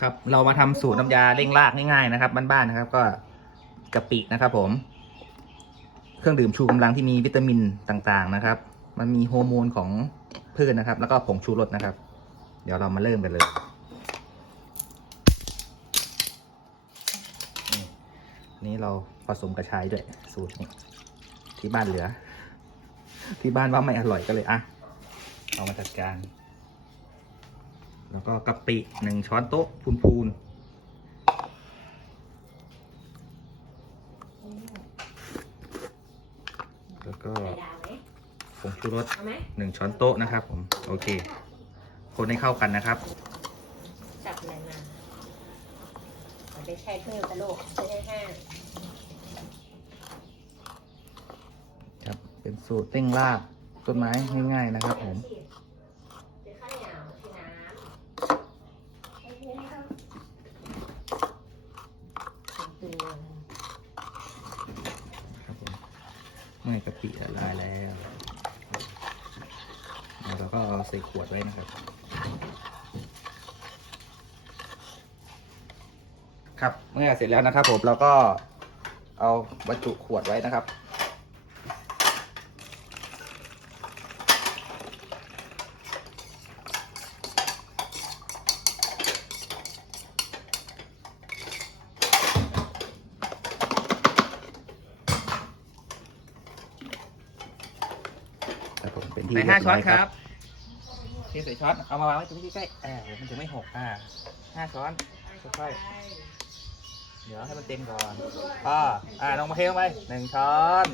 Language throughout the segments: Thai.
ครับ เรามาทำสูตรน้ำยาเร่งรากง่ายๆนะครับบ้านๆนะครับ ก็กะปินะครับ ผม เครื่องดื่มชูกำลังที่มีวิตามินต่างๆนะครับ มันมีฮอร์โมนของพืชนะครับ แล้วก็ผงชูรสนะครับ เดี๋ยวเรามาเริ่มกันเลยนี่นี่เราผสมกระชายด้วยสูตรนี้ที่บ้านเหลือ ที่บ้านว่าไม่อร่อยก็เลยอะเอามาจัดการ แล้วก็กะปิหนึ่งช้อนโต๊ะพูนๆแล้วก็ใส่ดาวไหมผงชูรสเอาไหมหนึ่งช้อนโต๊ะนะครับผม โอเค คนให้เข้ากันนะครับ จับอะไรมาเอาไปแช่เครื่องกระโหลกจะได้แห้งครับเป็นสูตรเร่งรากต้นไม้ง่ายๆนะครับผม เป็นข้าวเหนียวที่น้ ตัวครับผมเมื่อกะปิละลายแล้วแล้วเราก็เอาใส่ขวดไว้นะครับ ครับเมื่อเสร็จแล้วนะครับผมเราก็เอาบรรจุขวดไว้นะครับ เป็นที่ใส่เรียห้า Dạ, ช้อน vâng, ครับเทใส่ช้อนเอามาวางไว้ตรงนี้ใกล้ๆเออมันจะไม่หกอ่าห้าช้อนค่อยๆเดี๋ยวให้มันเต็มก่อนอ่าอ่าลงมาเทลงไปหนึ่งช้อน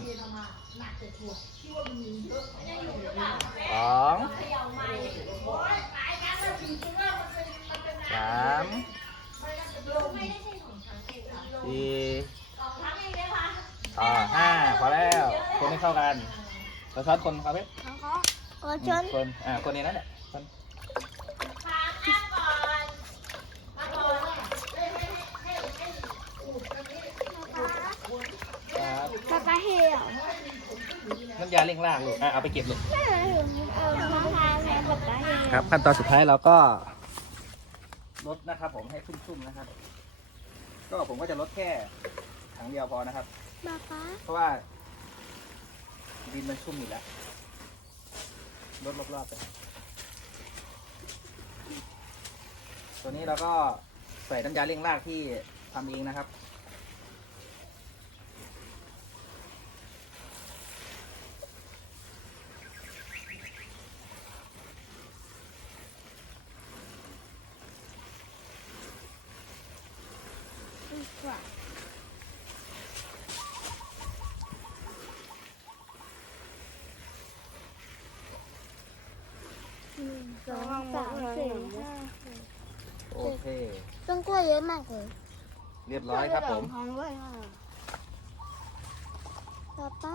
สองสามสี่อ่าห้าพอแล้วคนให้เข้ากัน เราช้อนคนครับเพื่อนขอชนคนอ่าคนในนั้นแหละคนครับปลาปลาเหี่ยวน้ำยาเร่งรากลูกอะเอาไปเก็บลูก เอามาทานแทนปลาปลาเหี่ยวครับขั้นตอนสุดท้ายเราก็ลดนะครับ ผมให้ชุ่มๆนะครับ ก็ผมก็จะลดแค่ถังเดียวพอนะครับปลาปลาเพราะว่า ดินมันชุ่มอยู่แล้วลดรอบๆไปตัวนี้เราก็ใส่น้ำยาเร่งรากที่ทำเองนะครับ สองสามสี่ห้าโอเค ต้นกล้วยเยอะมากเลยเรียบร้อยครับผมท้องด้วยค่ะป๊าป๊า